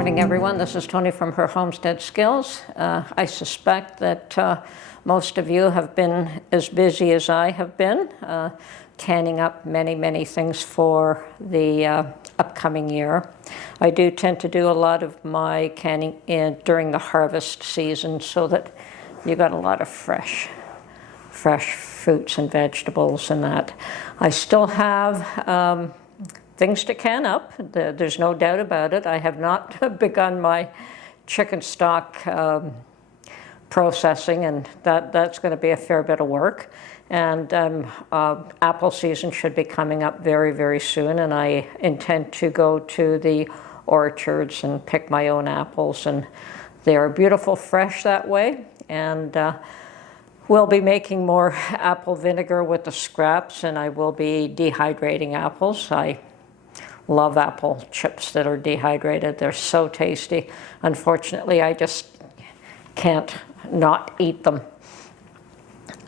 morning, everyone. This is Tony from Her Homestead Skills. I suspect that most of you have been as busy as I have been, canning up many things for the upcoming year. I do tend to do a lot of my canning during the harvest season so that you got a lot of fresh fruits and vegetables and that. I still have things to can up. There's no doubt about it. I have not begun my chicken stock processing, and that's going to be a fair bit of work. And apple season should be coming up very soon, and I intend to go to the orchards and pick my own apples, and they are beautiful fresh that way. And we'll be making more apple vinegar with the scraps, and I will be dehydrating apples. I love apple chips that are dehydrated. They're so tasty. Unfortunately, I just can't not eat them.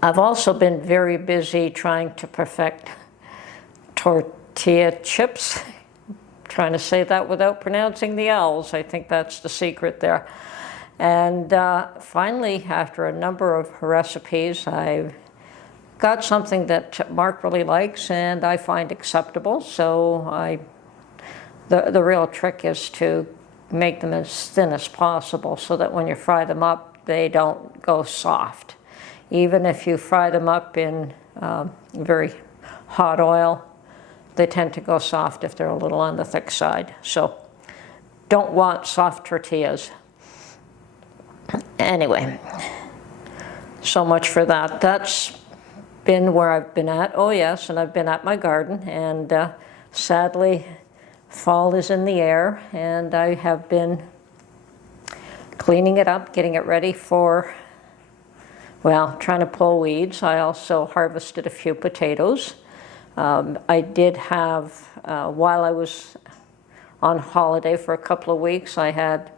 I've also been very busy trying to perfect tortilla chips. Trying to say that without pronouncing the L's. I think that's the secret there. And finally, after a number of recipes, I've got something that Mark really likes and I find acceptable. So the real trick is to make them as thin as possible so that when you fry them up, they don't go soft. Even if you fry them up in very hot oil, they tend to go soft if they're a little on the thick side. So don't want soft tortillas. Anyway, so much for that. That's been where I've been at. Oh yes, and I've been at my garden, and sadly, fall is in the air, and I have been cleaning it up, getting it ready for, well, trying to pull weeds. I also harvested a few potatoes. I did have, while I was on holiday for a couple of weeks, I had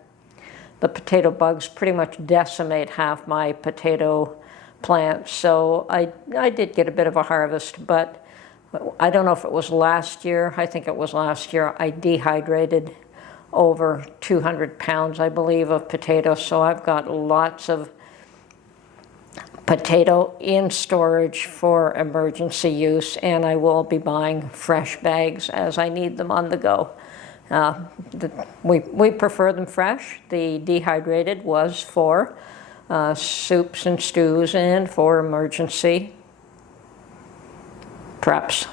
the potato bugs pretty much decimate half my potato plants. So I did get a bit of a harvest, but I don't know if it was last year. I think it was last year. I dehydrated over 200 pounds, I believe, of potatoes. So I've got lots of potato in storage for emergency use, and I will be buying fresh bags as I need them on the go. We prefer them fresh. The dehydrated was for soups and stews and for emergency preps.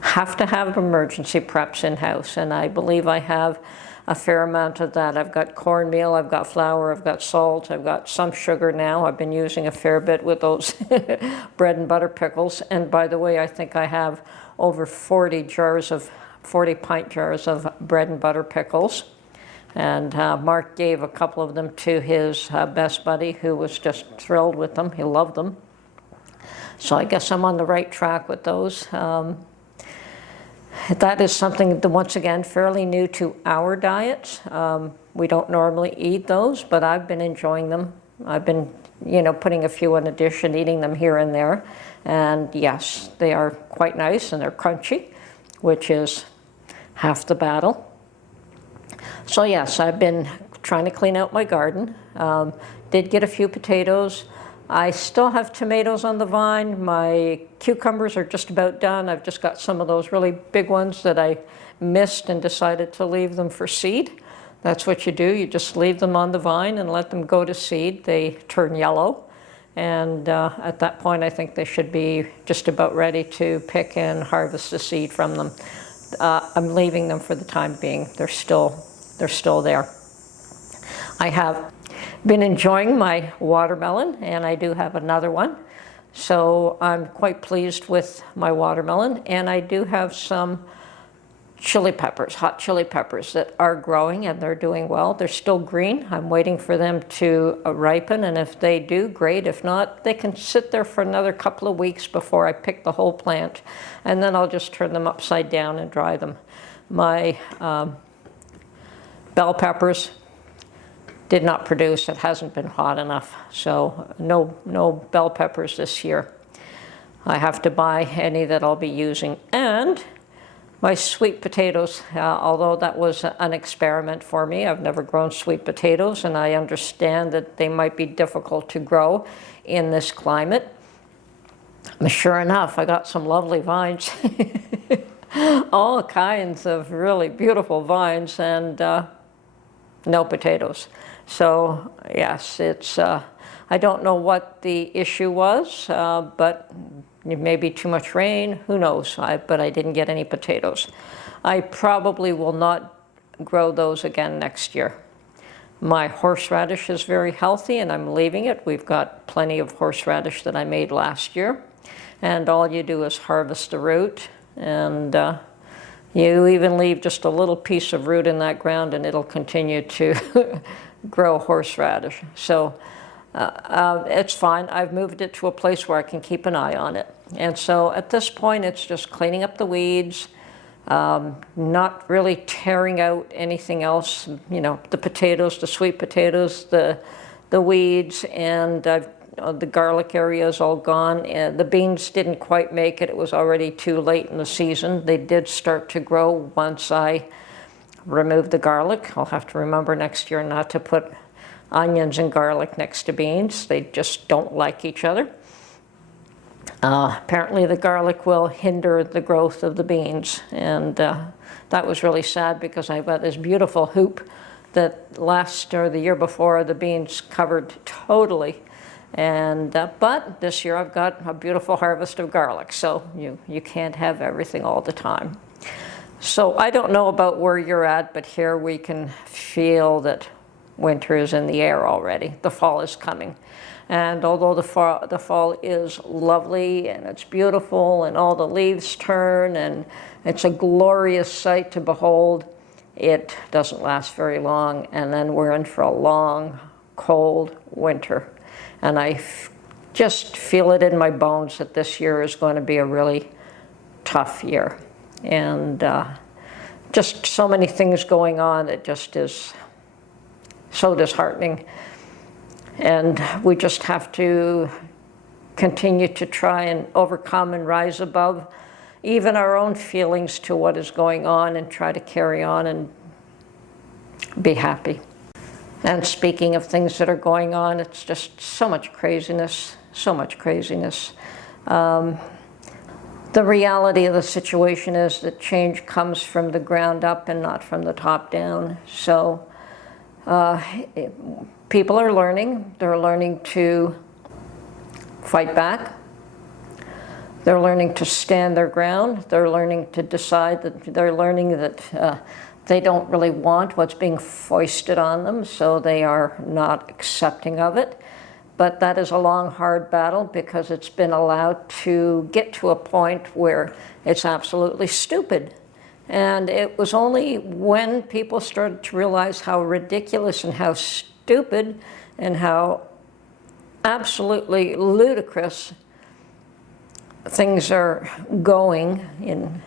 Have to have emergency preps in-house, and I believe I have a fair amount of that. I've got cornmeal, I've got flour, I've got salt, I've got some sugar now. I've been using a fair bit with those bread and butter pickles. And by the way, I think I have over 40 pint jars of bread and butter pickles. And Mark gave a couple of them to his best buddy, who was just thrilled with them. He loved them. So I guess I'm on the right track with those. That is something that, once again, fairly new to our diets. We don't normally eat those, but I've been enjoying them. I've been, putting a few in addition, eating them here and there. And yes, they are quite nice and they're crunchy, which is half the battle. So yes, I've been trying to clean out my garden. Did get a few potatoes. I still have tomatoes on the vine. My cucumbers are just about done. I've just got some of those really big ones that I missed and decided to leave them for seed. That's what you do. You just leave them on the vine and let them go to seed. They turn yellow. And at that point, I think they should be just about ready to pick and harvest the seed from them. I'm leaving them for the time being. They're still there. I have been enjoying my watermelon, and I do have another one. So I'm quite pleased with my watermelon, and I do have some chili peppers, hot chili peppers, that are growing and they're doing well. They're still green. I'm waiting for them to ripen, and if they do, great. If not, they can sit there for another couple of weeks before I pick the whole plant, and then I'll just turn them upside down and dry them. My bell peppers did not produce. It hasn't been hot enough, so no bell peppers this year. I have to buy any that I'll be using. And My sweet potatoes, although that was an experiment for me, I've never grown sweet potatoes, and I understand that they might be difficult to grow in this climate. Sure enough, I got some lovely vines, all kinds of really beautiful vines, and no potatoes. So yes, it's, I don't know what the issue was, but maybe too much rain, who knows, but I didn't get any potatoes. I probably will not grow those again next year. My horseradish is very healthy and I'm leaving it. We've got plenty of horseradish that I made last year. And all you do is harvest the root, and you even leave just a little piece of root in that ground and it'll continue to grow horseradish. So it's fine. I've moved it to a place where I can keep an eye on it. And so at this point, it's just cleaning up the weeds, not really tearing out anything else, you know, the potatoes, the sweet potatoes, the weeds, and the garlic area is all gone. The beans didn't quite make it. It was already too late in the season. They did start to grow once I removed the garlic. I'll have to remember next year not to put onions and garlic next to beans. They just don't like each other. Apparently the garlic will hinder the growth of the beans, and that was really sad because I've got this beautiful hoop that last or the year before the beans covered totally, and but this year I've got a beautiful harvest of garlic, so you can't have everything all the time. So I don't know about where you're at, but here we can feel that winter is in the air already. The fall is coming. And although the fall is lovely and it's beautiful and all the leaves turn and it's a glorious sight to behold, it doesn't last very long, and then we're in for a long, cold winter. And I just feel it in my bones that this year is going to be a really tough year. And just so many things going on, it just is so disheartening. And we just have to continue to try and overcome and rise above even our own feelings to what is going on, and try to carry on and be happy. And speaking of things that are going on, it's just so much craziness, so much craziness. The reality of the situation is that change comes from the ground up and not from the top down. So people are learning. They're learning to fight back. They're learning to stand their ground. They're learning to decide that they're learning that they don't really want what's being foisted on them, so they are not accepting of it. But that is a long, hard battle because it's been allowed to get to a point where it's absolutely stupid. And it was only when people started to realize how ridiculous and how stupid and how absolutely ludicrous things are going in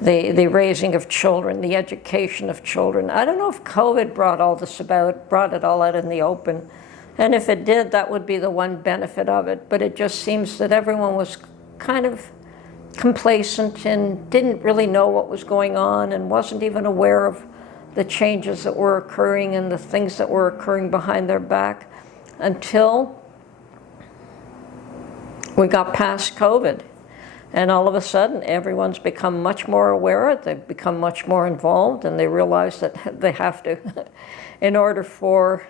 the raising of children, the education of children. I don't know if COVID brought all this about, brought it all out in the open. And if it did, that would be the one benefit of it. But it just seems that everyone was kind of complacent and didn't really know what was going on and wasn't even aware of the changes that were occurring and the things that were occurring behind their back until we got past COVID. And all of a sudden, everyone's become much more aware, they've become much more involved, and they realize that they have to, in order for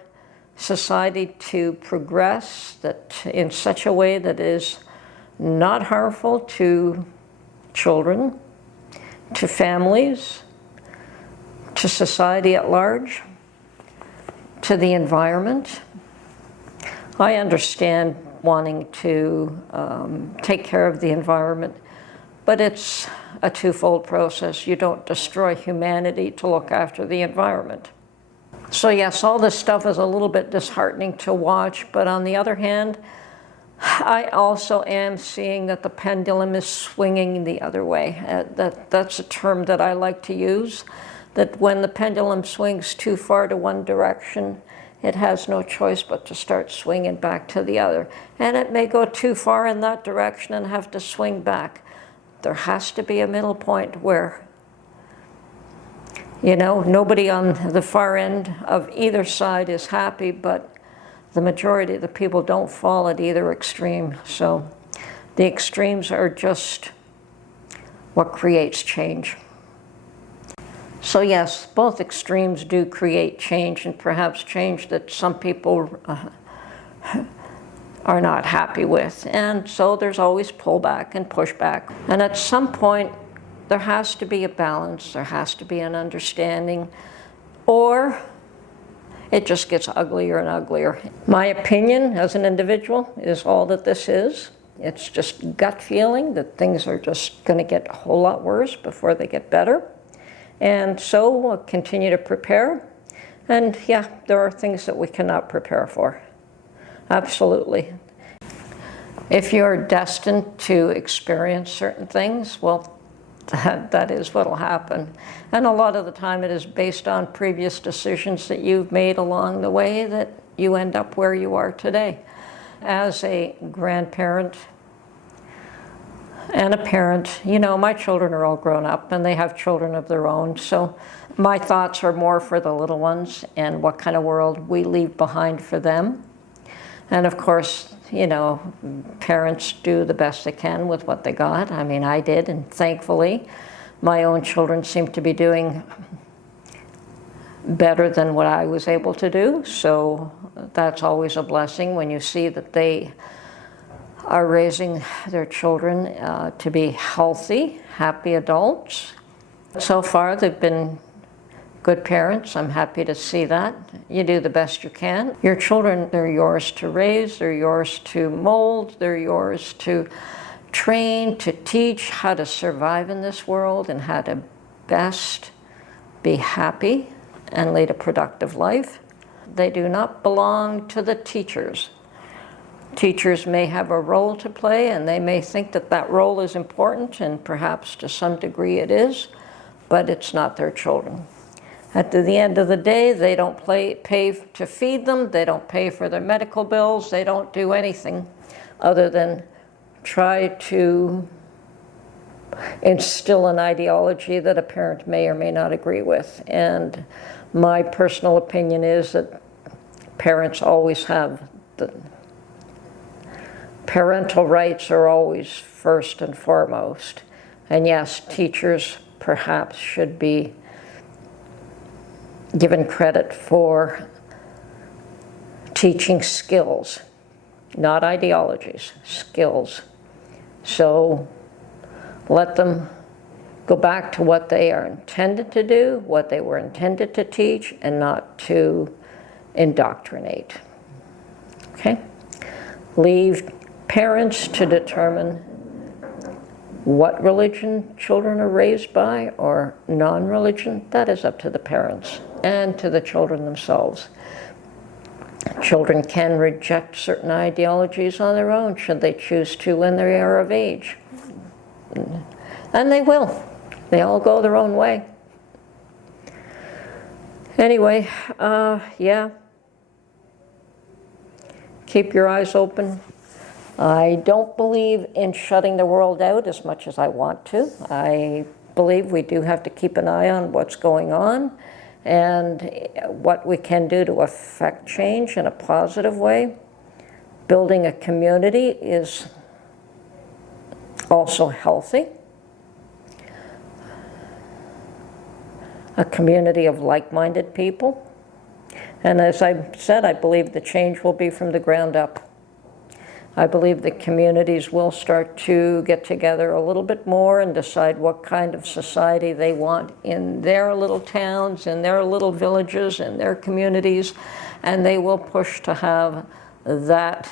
society to progress that in such a way that is not harmful to children, to families, to society at large, to the environment. I understand wanting to take care of the environment, but it's a twofold process. You don't destroy humanity to look after the environment. So yes, all this stuff is a little bit disheartening to watch, but on the other hand, I also am seeing that the pendulum is swinging the other way. That's a term that I like to use, that when the pendulum swings too far to one direction, it has no choice but to start swinging back to the other. And it may go too far in that direction and have to swing back. there has to be a middle point where, you know, nobody on the far end of either side is happy, but the majority of the people don't fall at either extreme. So the extremes are just what creates change. So yes, both extremes do create change, and perhaps change that some people are not happy with. And so there's always pullback and pushback. And at some point, there has to be a balance, there has to be an understanding, or it just gets uglier and uglier. My opinion as an individual is all that this is. It's just gut feeling that things are just going to get a whole lot worse before they get better. And so we'll continue to prepare. And yeah, there are things that we cannot prepare for. Absolutely. If you're destined to experience certain things, well, that is what will happen. And a lot of the time it is based on previous decisions that you've made along the way that you end up where you are today. As a grandparent and a parent, you know, my children are all grown up and they have children of their own, so my thoughts are more for the little ones and what kind of world we leave behind for them. And of course, you know, parents do the best they can with what they got. I mean, I did, and thankfully my own children seem to be doing better than what I was able to do, so that's always a blessing when you see that they are raising their children to be healthy, happy adults. So far, they've been good parents. I'm happy to see that. You do the best you can. Your children, they're yours to raise, they're yours to mold, they're yours to train, to teach how to survive in this world and how to best be happy and lead a productive life. They do not belong to the teachers. Teachers may have a role to play, and they may think that that role is important, and perhaps to some degree it is, but it's not their children. At the end of the day, they don't pay to feed them, they don't pay for their medical bills, they don't do anything other than try to instill an ideology that a parent may or may not agree with. And my personal opinion is that parents always have the parental rights are always first and foremost. And yes, teachers perhaps should be given credit for teaching skills, not ideologies, skills. So let them go back to what they are intended to do, what they were intended to teach, and not to indoctrinate. Okay? Leave parents to determine what religion children are raised by or non-religion. That is up to the parents and to the children themselves. Children can reject certain ideologies on their own should they choose to when they are of age. And they will. They all go their own way. Anyway, yeah. Keep your eyes open. I don't believe in shutting the world out as much as I want to. I believe we do have to keep an eye on what's going on and what we can do to affect change in a positive way. Building a community is also healthy. A community of like-minded people. And as I said, I believe the change will be from the ground up. I believe the communities will start to get together a little bit more and decide what kind of society they want in their little towns, in their little villages, in their communities, and they will push to have that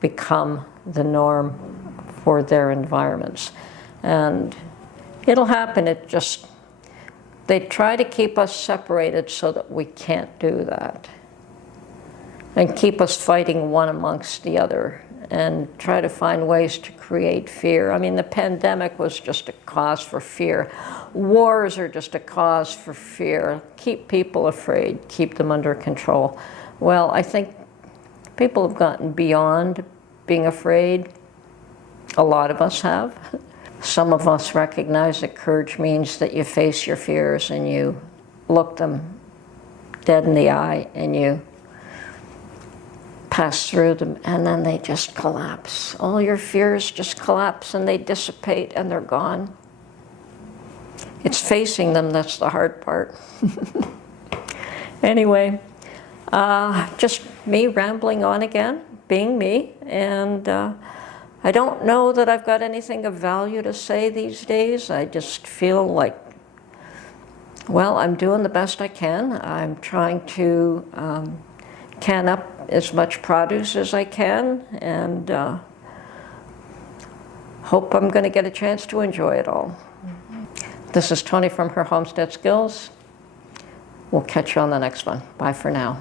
become the norm for their environments. And it'll happen. They try to keep us separated so that we can't do that, and keep us fighting one amongst the other, and try to find ways to create fear. I mean, the pandemic was just a cause for fear. Wars are just a cause for fear. Keep people afraid, keep them under control. Well, I think people have gotten beyond being afraid. A lot of us have. Some of us recognize that courage means that you face your fears and you look them dead in the eye and you pass through them, and then they just collapse. All your fears just collapse and they dissipate and they're gone. It's facing them that's the hard part. Anyway, just me rambling on again, being me, and I don't know that I've got anything of value to say these days. I just feel like, well, I'm doing the best I can. I'm trying to can up as much produce as I can, and hope I'm going to get a chance to enjoy it all. This is Tony from Her Homestead Skills. We'll catch you on the next one. Bye for now.